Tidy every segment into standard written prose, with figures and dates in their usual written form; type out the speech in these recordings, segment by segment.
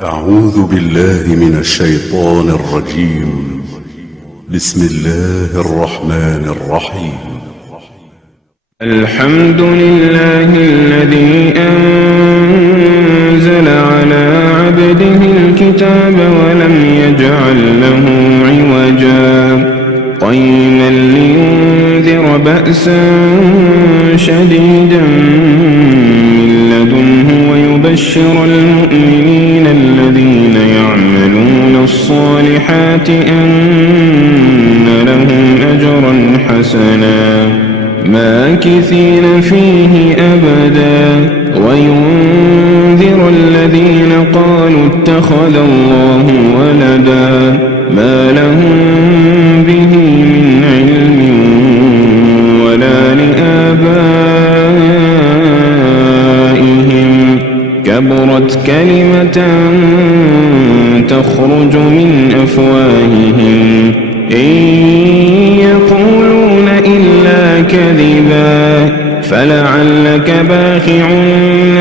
أعوذ بالله من الشيطان الرجيم. بسم الله الرحمن الرحيم. الحمد لله الذي أنزل على عبده الكتاب ولم يجعل له عوجا قيما لينذر بأسا شديدا من لدنه ويبشر المؤمنين الذين يعملون الصالحات أن لهم أجرا حسنا ماكثين فيه أبدا وينذر الذين قالوا اتخذ الله ولدا ما لهم به من علم ولا لآبائهم كبرت كلمة تخرج من أفواههم إن يقولون إلا كذبا فلعلك باخع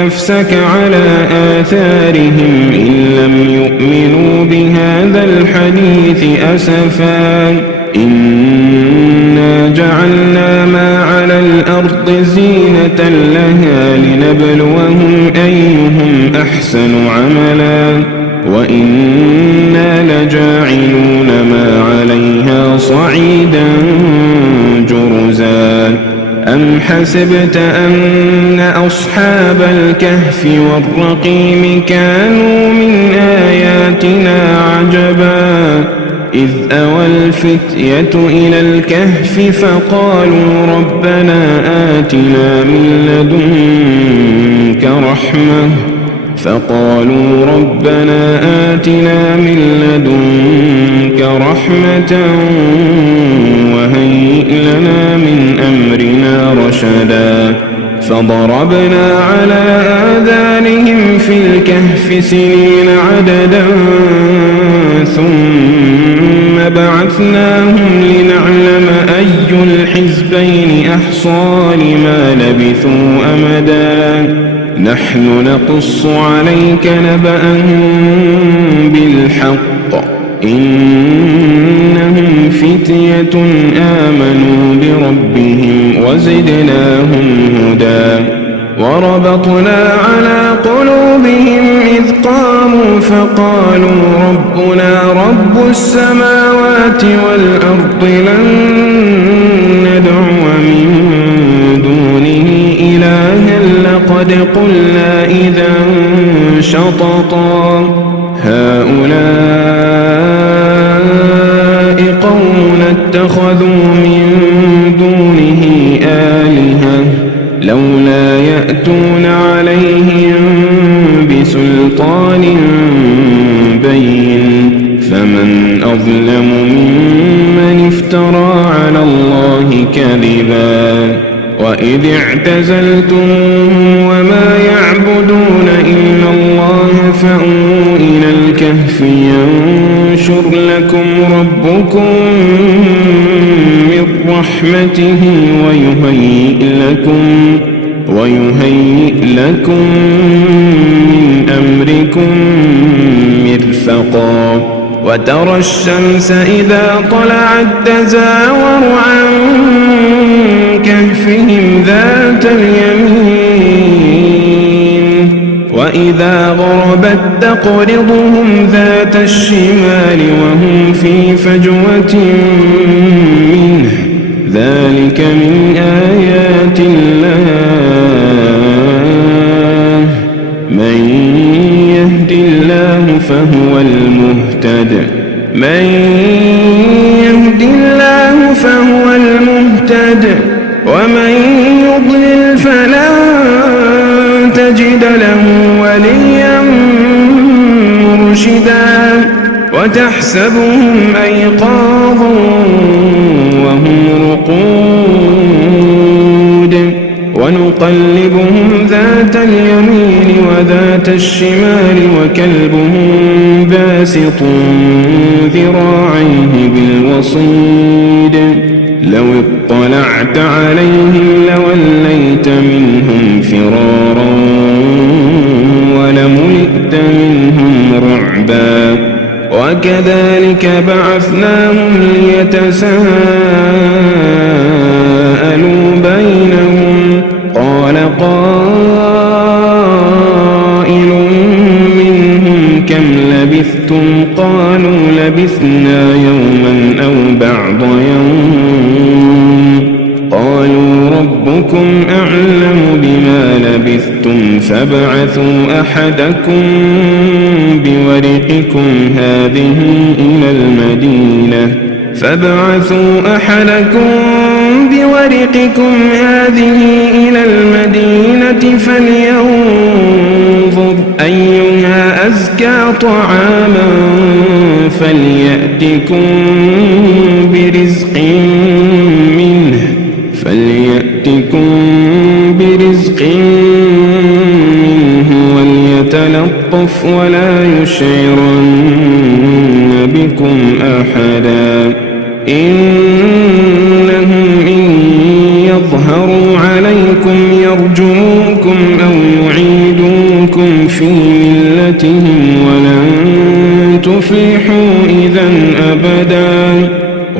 نفسك على آثارهم إن لم يؤمنوا بهذا الحديث أسفا إنا جعلنا ما على الأرض زينة لها لنبلوهم أيهم أحسن عملا وإنا لجاعلون ما عليها صعيدا جرزا أم حسبت أن أصحاب الكهف والرقيم كانوا من آياتنا عجبا إذ أوى الفتية إلى الكهف فقالوا ربنا آتنا من لدنك رحمة وهيئ لنا من أمرنا رشدا فضربنا على آذانهم في الكهف سنين عددا ثم بعثناهم لنعلم أي الحزبين أحصى لما لبثوا أمدا نحن نقص عليك نبأهم بالحق إنهم فتية آمنوا بربهم وزدناهم هدى وربطنا على قلوبهم إذ قاموا فقالوا ربنا رب السماوات والأرض لن ندعو من دونه إلها لقد قلنا إذا شططا هؤلاء قومنا اتخذوا من دونه آلهة لولا يأتون عليهم بسلطان بين فمن أظلم ممن افترى على الله كذبا وإذ اعتزلتموهم وما يعبدون إلا الله فأووا إلى الكهف ينشر لكم ربكم من رحمته ويهيئ لكم من أمركم مرفقا وترى الشمس إذا طلعت تزاور عن كهفهم ذات اليمين وإذا غربت تقرضهم ذات الشمال وهم في فجوة منه ذلك من آيات الله من يهد الله فهو المهتد ومن يضلل فلن تجد له وليا مرشدا وتحسبهم أيقاظا وهم رقود ونقلبهم ذات اليمين وذات الشمال وكلبهم باسط ذراعيه بالوصيد لو اطلعت عليهم لوليت منهم فرارا ولملئت منهم رعبا وكذلك بعثناهم ليتساءلوا بينهم قال قائل منهم كم لبثتم قالوا لبثنا يوما أو بعض يوم قالوا ربكم أعلم بما لبثتم فابعثوا أحدكم بورقكم هذه إلى المدينة فلينظر أيها أزكى طعاما فليأتكم برزق منه وليتلطف ولا يشعرن بكم أحدا إنهم إن يظهروا عليكم يرجموكم أو يعيدوكم في ملتهم ولن تفلحوا إذا أبدا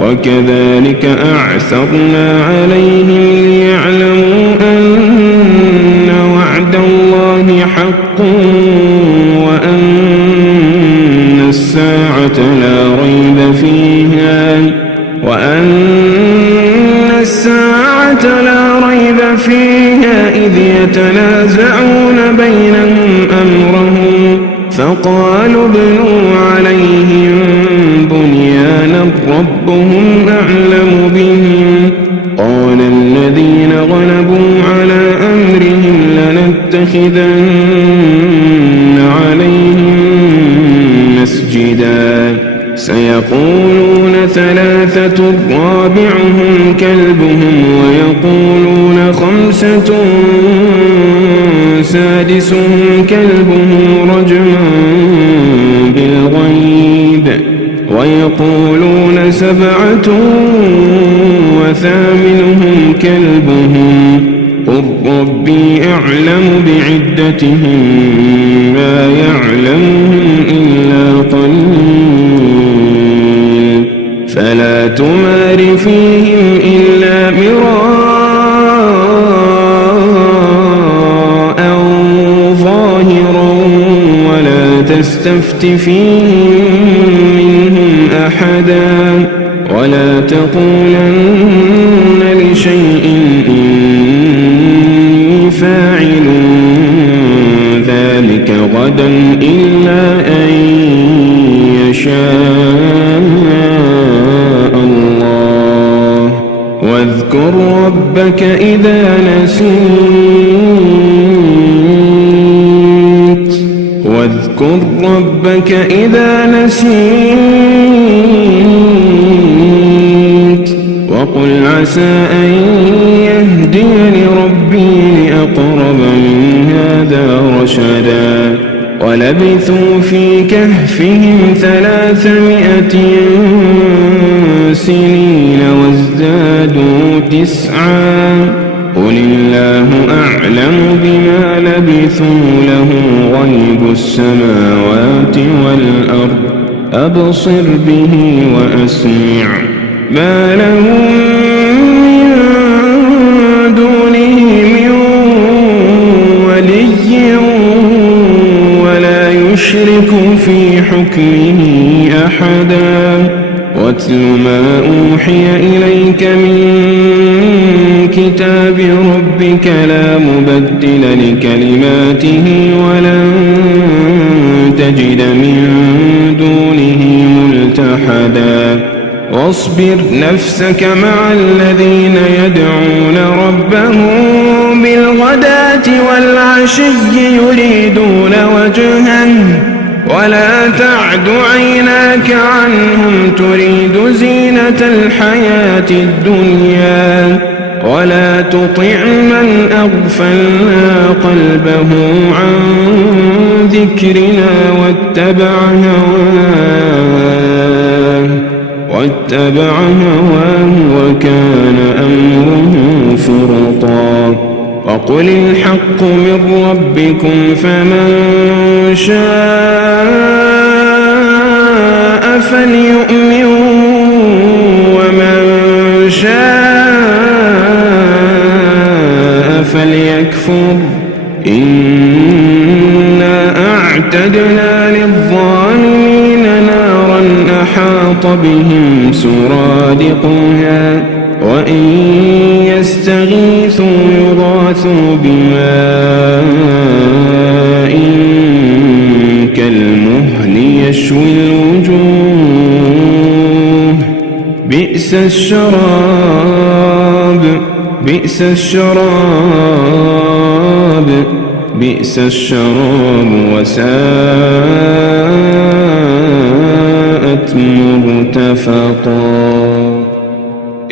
وكذلك أعثرنا عليهم ليعلموا أن وعد الله حق وأن الساعة لا ريب فيها إذ يتنازعون بينهم أمرهم فقالوا ابنوا عليهم بنيانا ربهم أعلم بهم قال الذين غلبوا على أمرهم لنتخذن عليهم مسجدا سيقولون ثلاثة رابعهم كلبهم ويقولون خمسة سادسهم كلبهم رجما بالغيب ويقولون سبعة وثامنهم كلبهم قل ربي أعلم بعدتهم ما يعلمهم إلا قليل فلا تمار فيهم إلا مراء ظاهرا ولا تستفت فيهم منهم أحدا ولا تقولن لشيء إني فاعل ذلك غدا إلا أن يشاء الله واذكر ربك إذا نسيت وقل عسى أن يهديني ربي لأقرب من هذا رشدا ولبثوا في كهفهم 300 سنين وازدادوا 9 قل الله أعلم بما لبثوا له غيب السماوات والأرض أبصر به وأسمع ما لهم من دونه من ولي ولا يشرك في حكمه أحدا واتل ما أوحي إليك من كتاب ربك لا مبدل لكلماته ولن تجد من دونه ملتحدا واصبر نفسك مع الذين يدعون ربهم بالغداة والعشي يريدون وجهه ولا تعد عيناك عنهم تريد زينة الحياة الدنيا ولا تطع من أغفلنا قلبه عن ذكرنا واتبع هواه وكان أمره فرطا وقل الحق من ربكم فمن شاء فليؤمن ومن شاء فليكفر إنا أعتدنا للظالمين نارا أحاط بهم سرادقها وإن يستغيثوا يغاثوا بماء كالمهل يشوي الوجوه بئس الشراب بئس الشراب بئس الشراب وساءت مرتفقا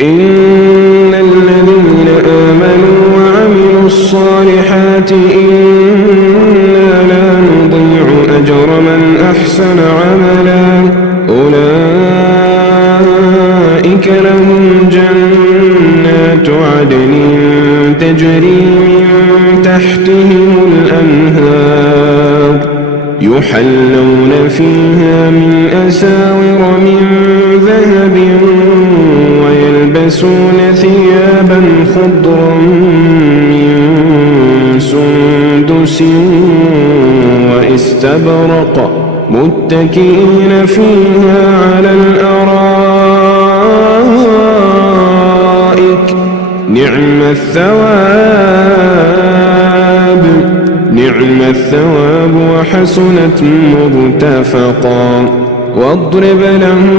إن الذين آمنوا وعملوا الصالحات إنا لا نضيع أجر من أحسن عملا أولئك لهم جنات عدن تجري من تحتهم الأنهار يحلون فيها من أساور من ذهب ويلبسون ثيابا خضرا من سندس واستبرق متكئين فيها على الأرائك نعم الثواب وحسنت مرتفقا واضرب لهم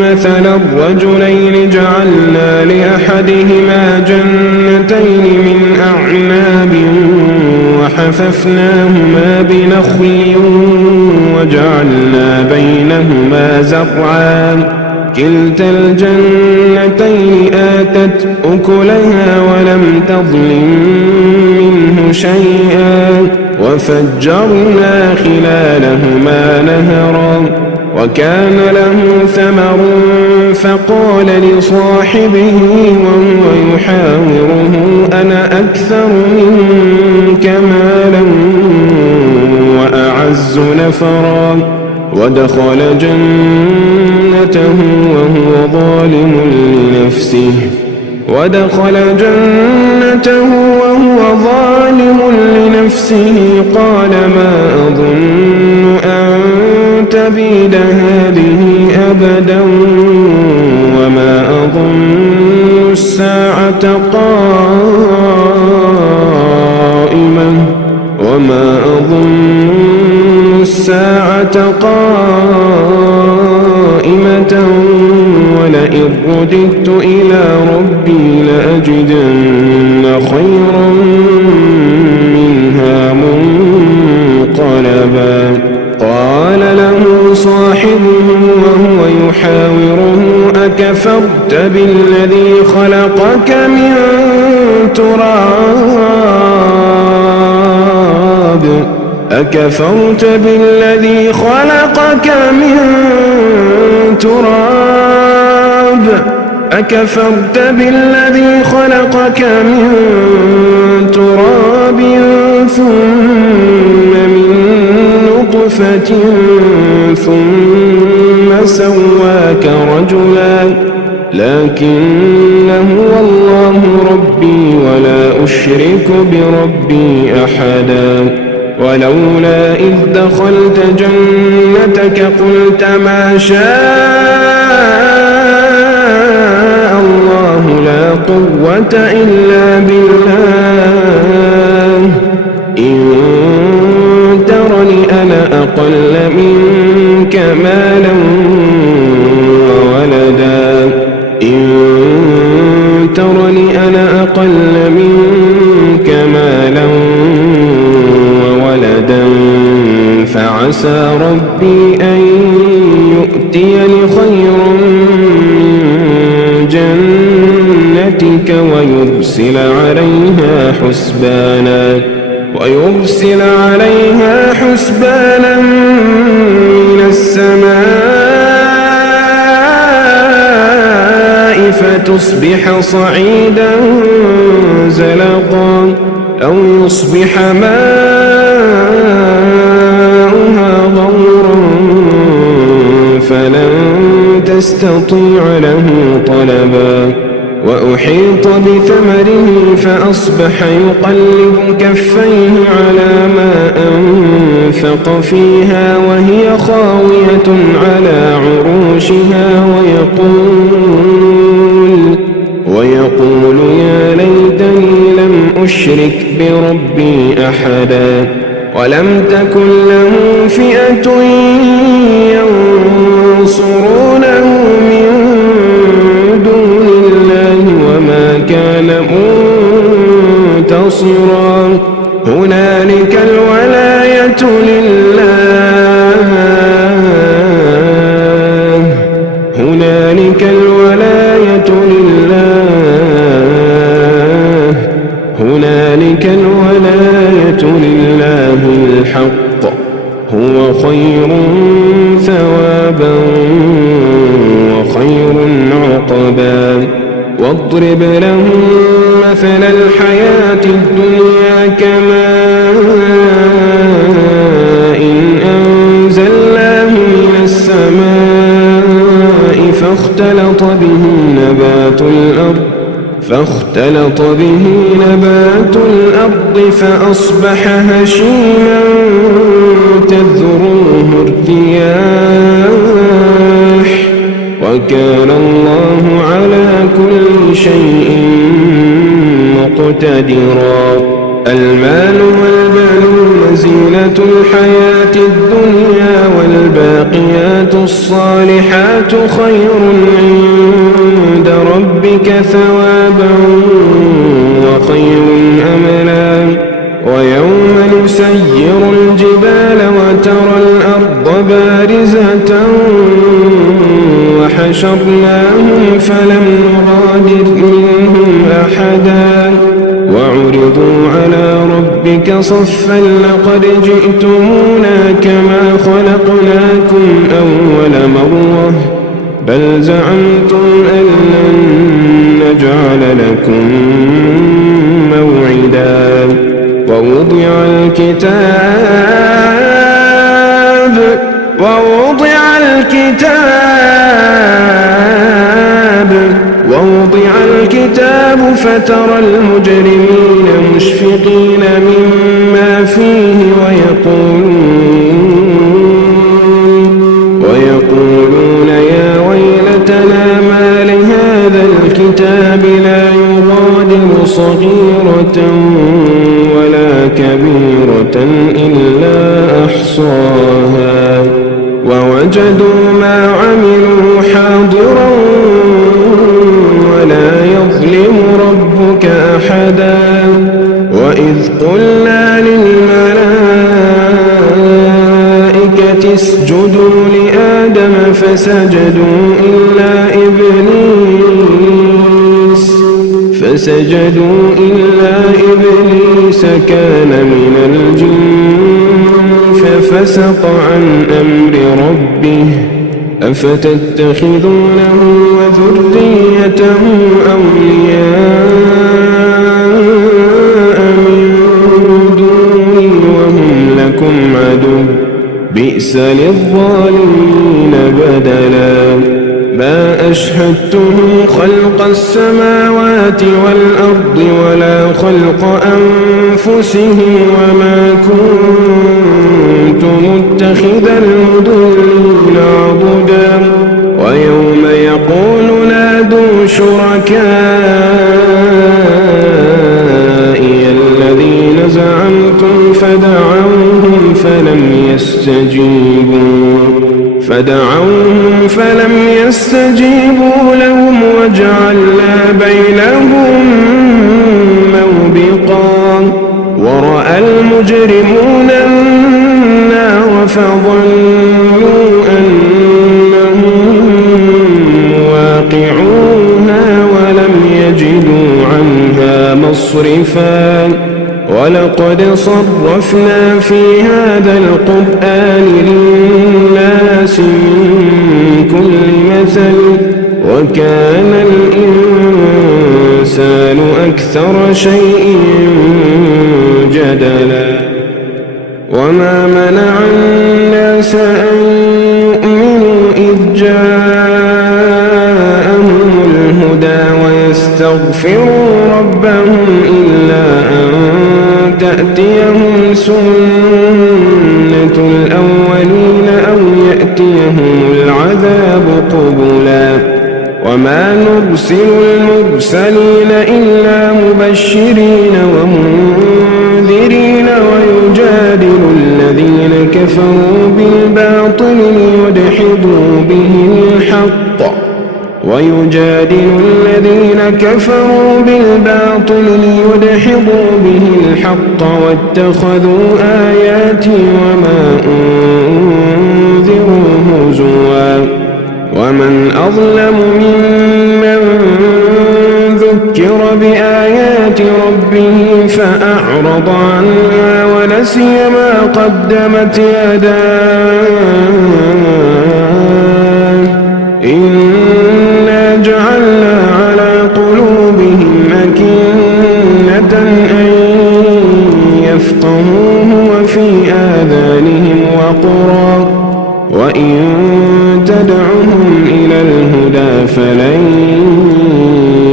مثلا الرجلين جعلنا لأحدهما جنتين من أعناب وحففناهما بنخل وجعلنا بينهما زرعا كلتا الجنتين آتت أكلها ولم تظلم منه شيئا وفجرنا خلالهما نهرا وكان له ثمر فقال لصاحبه وهو يحاوره أنا أكثر منك مالا وأعز نفرا ودخل جنته وهو ظالم لنفسه قال ما أظن أن تبيد هذه أبدا وما أظن الساعة قائمة ولئن رددت إلى ربي لأجدن خيرا منها منقلبا قال له صاحبه وهو يحاوره أكفرت بالذي خلقك من تراب أكفرت بالذي خلقك من تراب ثم من نطفة ثم سواك رجلا لكن هو الله ربي ولا أشرك بربي أحدا ولولا إذ دخلت جنتك قلت ما شاء الله لا قوة إلا بالله إن ترني أنا أقل منك مالا وولدا إن ترني أنا أقل منك مالا وولدا فعسى ربي أن يؤتيني خيرا من جنتك ويرسل عليها حسبانا من السماء فتصبح صعيدا زلقا أو يصبح ماؤها غورا فلن تستطيع له طلبا وأحيط بثمره فأصبح يقلب كفيه على ما أنفق فيها وهي خاوية على عروشها ويقول يا ليتني لم أشرك بربي أحدا ولم تكن له فئة ينصرونه من دون الله وما كان منتصرا هنالك الولاية لله هنالك الولاية لله هنالك الولاية لله الحق هو خير ثوابا وخير عقبا واضرب لهم مثل الحياة الدنيا كماء إن أنزلناه من السماء فاختلط به نبات الأرض فأصبح هشيما تذروه الرياح وكان الله على كل شيء مقتدرا المال والبنون زينة الحياة الدنيا والباقيات الصالحات خير عند ربك ثوابا وخير أملا ويوم نسير الجبال وترى الأرض بارزة وحشرناهم فلم نغادر منهم أحدا وعرضوا على ربك صفا لقد جئتمونا كما خلقناكم أول مرة بل زعمتم أن لن نجعل لكم موعدا ووضع الكتاب فترى المجرمين مشفقين مما فيه ويقولون يا ويلتنا ما لهذا الكتاب لا يغادر صغيرة ولا كبيرة إلا أحصاها ووجدوا ما عملوا حاضرا ولا يظلم ربك أحدا وإذ قلنا للملائكة اسجدوا لآدم فسجدوا إلا إبليس كان من الجن ففسق عن أمر ربه أفتتخذونه وذريته أولياء من دوني وهم لكم عدو بئس للظالمين بدلا ما أشهدتهم خلق السماوات والأرض ولا خلق أنفسهم وما كنت متخذ المضلين عضدا ويوم يقول نادوا شركائي الذين زعمتم فدعوهم فلم يستجيبوا لهم وجعلنا بينهم موبقا ورأى المجرمون النار فظنوا أنهم واقعوها ولم يجدوا عنها مصرفا ولقد صرفنا في هذا القرآن للناس من كل مثل وكان الإنسان أكثر شيء جدلا وما منع الناس أن يؤمنوا إذ جاءهم يستغفروا ربهم إلا أن تأتيهم سنة الأولين أو يأتيهم العذاب قبلا وما نرسل المرسلين إلا مبشرين ومنذرين ويجادل الذين كفروا بالباطل ليدحضوا به الحق واتخذوا آياتي وما أنذروا هزوا ومن أظلم ممن ذكر بآيات ربه فأعرض عنها ونسي ما قدمت يداه إنا جعلنا على قلوبهم أكنة أن يفقهوه وفي آذانهم وقرا وإن تدعهم إلى الهدى فلن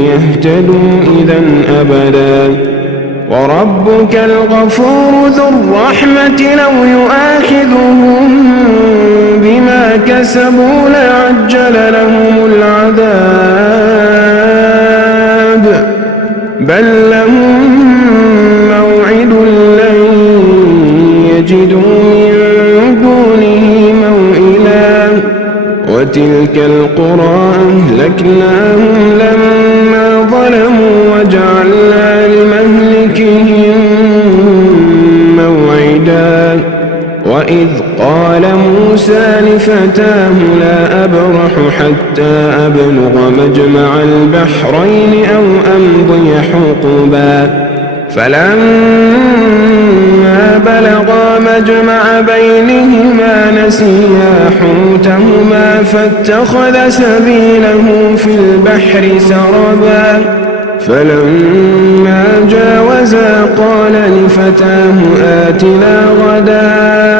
يهتدوا إذن أبدا وربك الغفور ذو الرحمة لو يؤاخذهم بما كسبوا لعجل لهم العذاب بل لهم موعد لن يجدوا من دونه موئلا وتلك القرى أهلكناهم لما ظلموا وجعلنا لمهلكهم موعدا وإذ قال موسى لفتاه لا أبرح حتى أبلغ مجمع البحرين أو أمضي حقبا فلما بلغا مجمع بينهما نسيا حوتهما فاتخذ سبيله في البحر سربا فلما جاوزا قال لفتاه آتنا غداءنا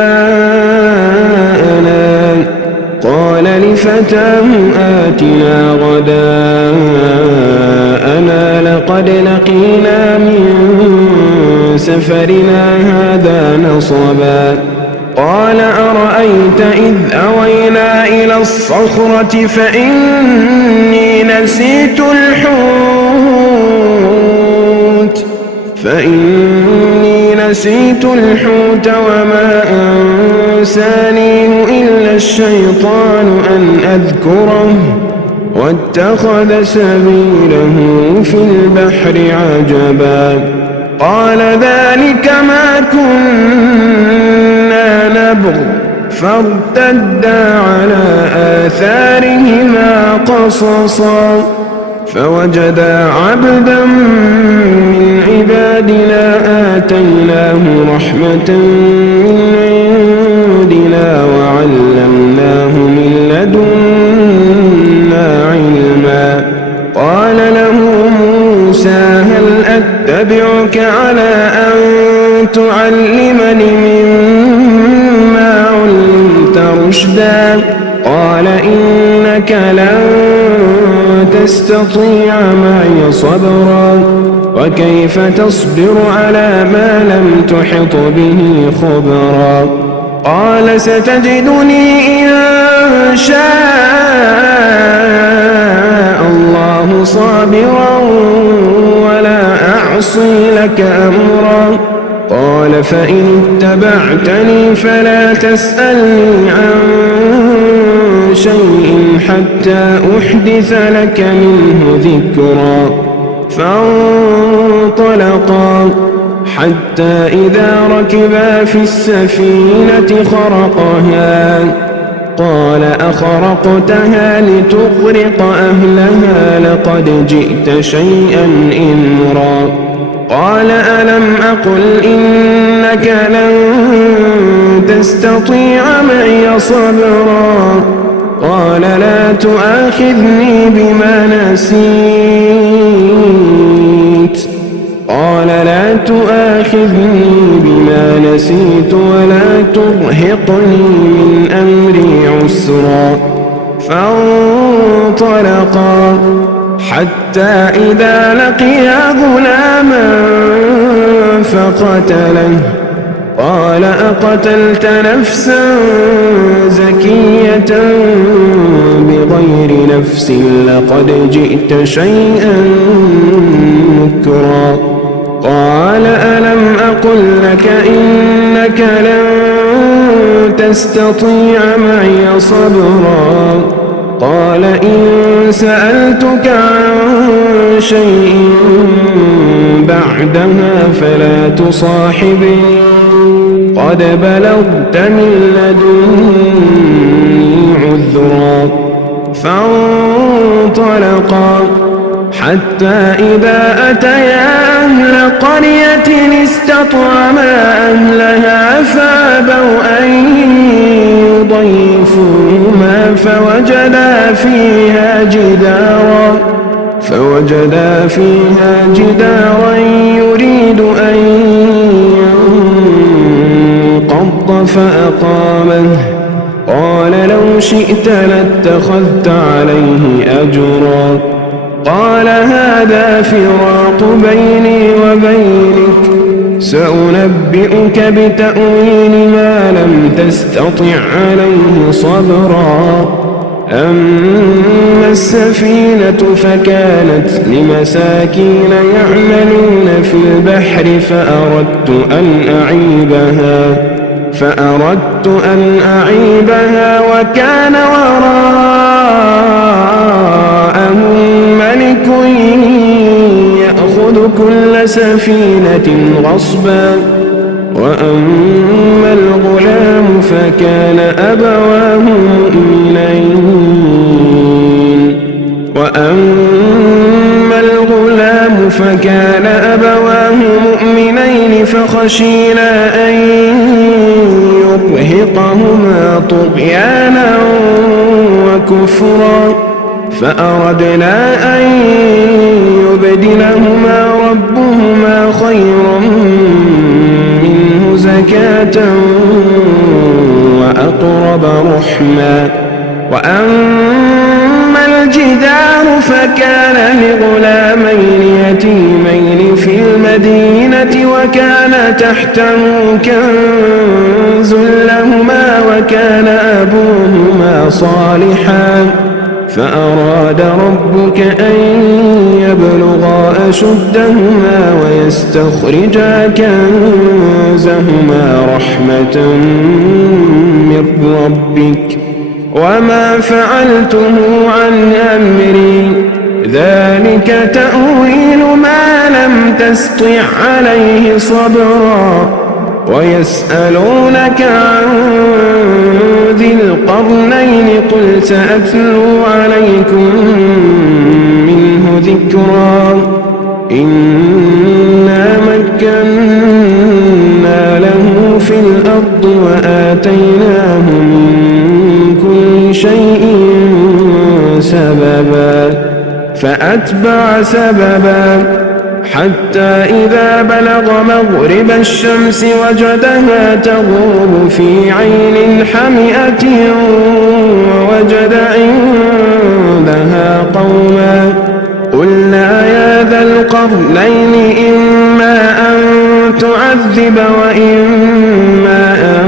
لقد لقينا من سفرنا هذا نصبا قال أرأيت إذ أوينا إلى الصخرة فإني نسيت الحوت وما أنسانيه إلا الشيطان أن أذكره واتخذ سبيله في البحر عجبا قال ذلك ما كنا نبغ فارتدا على آثارهما قصصا فوجدا عبدا من عبادنا آتيناه رحمة من عندنا وعلمناه من لدنا علما قال له موسى هل أتبعك على أن تعلمني مما علمت رشدا قال إنك لن تستطيع معي صبرا وكيف تصبر على ما لم تحط به خبرا قال ستجدني إن شاء الله صابرا ولا أعصي لك أمرا قال فإن اتبعتني فلا تسألني عن شيء حتى أحدث لك منه ذكرا فانطلقا حتى إذا ركبا في السفينة خرقها قال أخرقتها لتغرق أهلها لقد جئت شيئا إمرا قال ألم أقل إنك لن تستطيع معي صبرا قال لا تؤاخذني بما نسيت ولا ترهقني من أمري عسرا فانطلقا حتى حتى إذا لقيا غلاما فقتله قال أقتلت نفسا زكية بغير نفس لقد جئت شيئا نكرا قال ألم أقل لك إنك لن تستطيع معي صبرا قال إن سألتك عن شيء بعدها فلا تصاحبني قد بلغت من لدني عذرا فانطلقا حتى إذا أتيا أهل قرية استطعما أهلها فأبوا أن يضيفوهما فوجدا فيها جدارا يريد أن ينقض فأقامه قال لو شئت لاتخذت عليه أجرا قال هذا فراق بيني وبينك سأنبئك بتأويل ما لم تستطع عليه صبرا أما السفينة فكانت لمساكين يعملون في البحر فأردت أن أعيبها وكان وراءهم ملك يأخذ كل سفينة غصبا وأما الغلام فكان أبواه مؤمنين فخشينا أن يرهقهما طغيانا وكفرا فأردنا أن يبدلهما ربهما خيرا منه زكاة وأقرب رحما وأما الجدار فكان لغلامين يتيمين في المدينة وكان تحته كنز لهما وكان أبوهما صالحا فأراد ربك أن يبلغا أشدهما ويستخرجا كنزهما رحمة من ربك وما فعلته عن أمري ذلك تأويل ما لم تستطع عليه صبرا ويسألونك عن ذي القرنين قل سأتلو عليكم منه ذكرا إنا مكنا له في الأرض وآتيناه من كل شيء سببا فأتبع سببا حتى إذا بلغ مغرب الشمس وجدها تغرب في عين حمئة ووجد عندها قوما قلنا يا ذا القرنين إما أن تعذب وإما أن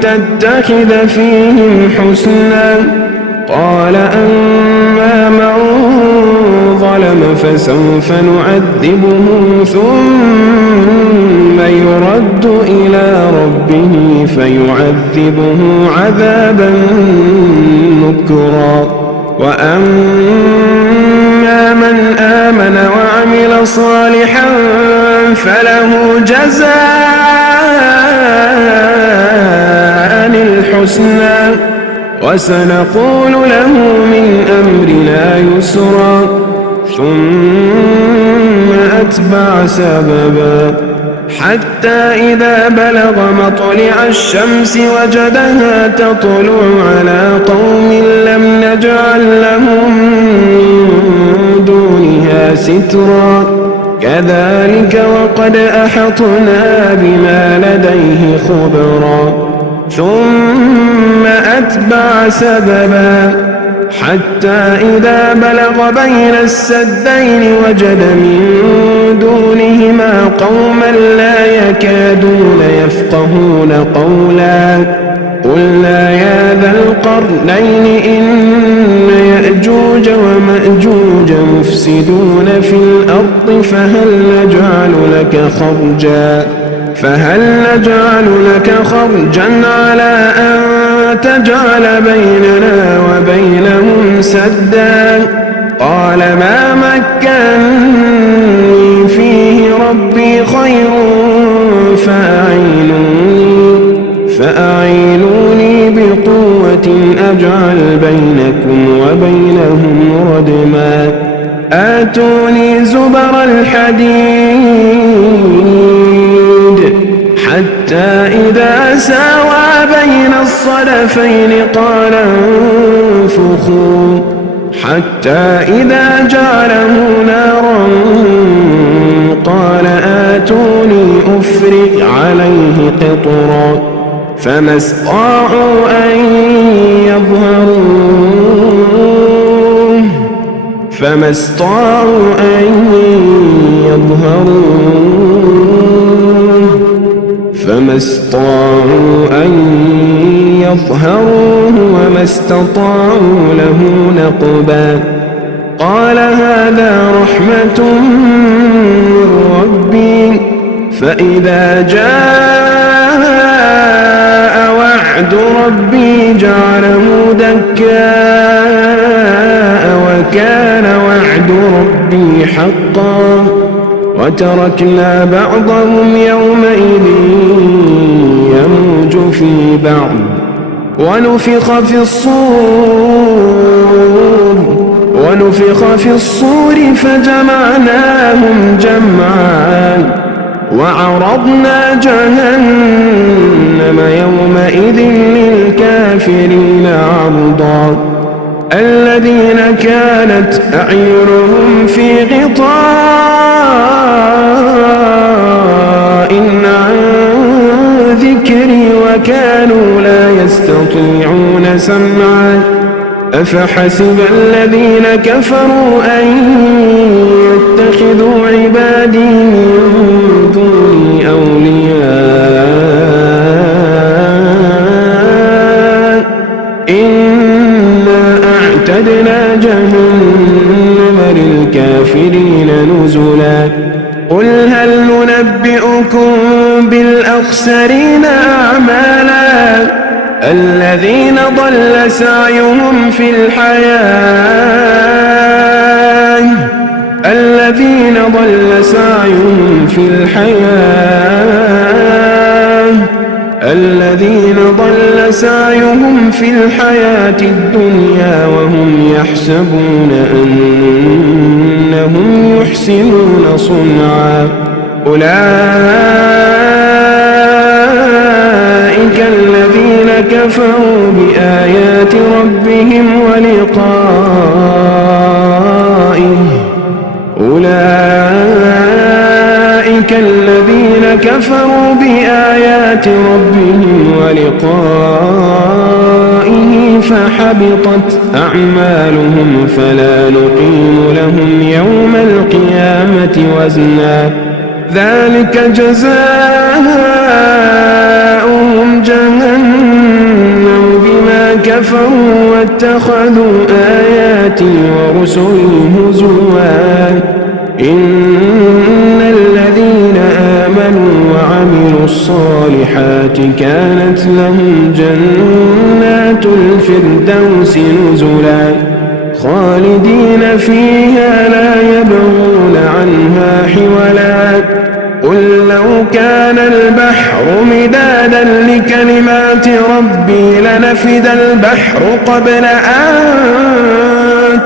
تتخذ فيهم حسنا قال أما من ظلم فسوف نعذبه ثم يرد إلى ربه فيعذبه عذابا نكرا وأما من آمن وعمل صالحا فله جزاء الحسنى وسنقول له من أمرنا يسرا ثم أتبع سببا حتى إذا بلغ مطلع الشمس وجدها تطلع على قوم لم نجعل لهم من دونها سترا كذلك وقد أحطنا بما لديه خبرا ثم أتبع سببا حتى إذا بلغ بين السدين وجد من دونهما قوما لا يكادون يفقهون قولا قلنا يا ذا القرنين إن يأجوج ومأجوج مفسدون في الأرض فهل نجعل لك خرجا على أن تجعل بيننا وبينهم سدا قال ما مكنني فيه ربي خير فأعينوني بقوة أجعل بينكم وبينهم ردما آتوني زبر الحديد حتى إذا ساوى بين الصدفين قال انفخوا حتى إذا جعله نارا قال آتوني أفرغ عليه قطرا فما استطاعوا أن يظهروه وما استطاعوا له نقبا قال هذا رحمة من ربي فإذا جاء وعد ربي جعله دكاء وكان وعد ربي حقا وتركنا بعضهم يومئذ يموج في بعض ونفخ في الصور فجمعناهم جمعا وعرضنا جهنم يومئذ للكافرين عرضا الذين كانت أعينهم في غطاء عن ذكري وكانوا لا يستطيعون سمعا أفحسب الذين كفروا أن يتخذوا عبادي من دوني أولياء إنا أعتدنا جهنم للكافرين نزلا قل هل ننبئكم بالأخسرين أعمالا الذين ضل سعيهم في الحياة الدنيا وهم يحسبون أنهم يحسنون صنعا أولئك الذين كفروا بآيات ربهم ولقائه فحبطت أعمالهم فلا نقيم لهم يوم القيامة وزنا ذلك جزاؤهم جهنم بما كفروا واتخذوا آياتي ورسلي هزوا إن الذين آمنوا وعملوا الصالحات كانت لهم جنات الفردوس نزلا خالدين فيها لا يبغون عنها حولا قل لو كان البحر مدادا لكلمات ربي لنفد البحر قبل أن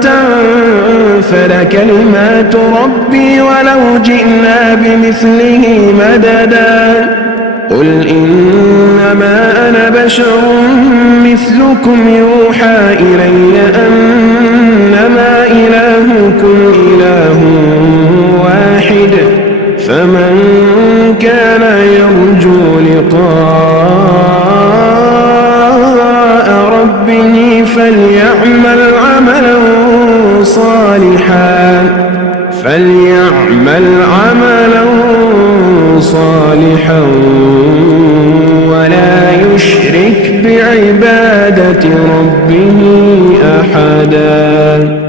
تنفد كلمات ربي ولو جئنا بمثله مددا قل إنما أنا بشر مثلكم يوحى إلي أنما إلهكم إله واحد فمن كان يرجو لقاء ربه فليعمل عملا صالحا ولا يشرك بعبادة ربه أحدا.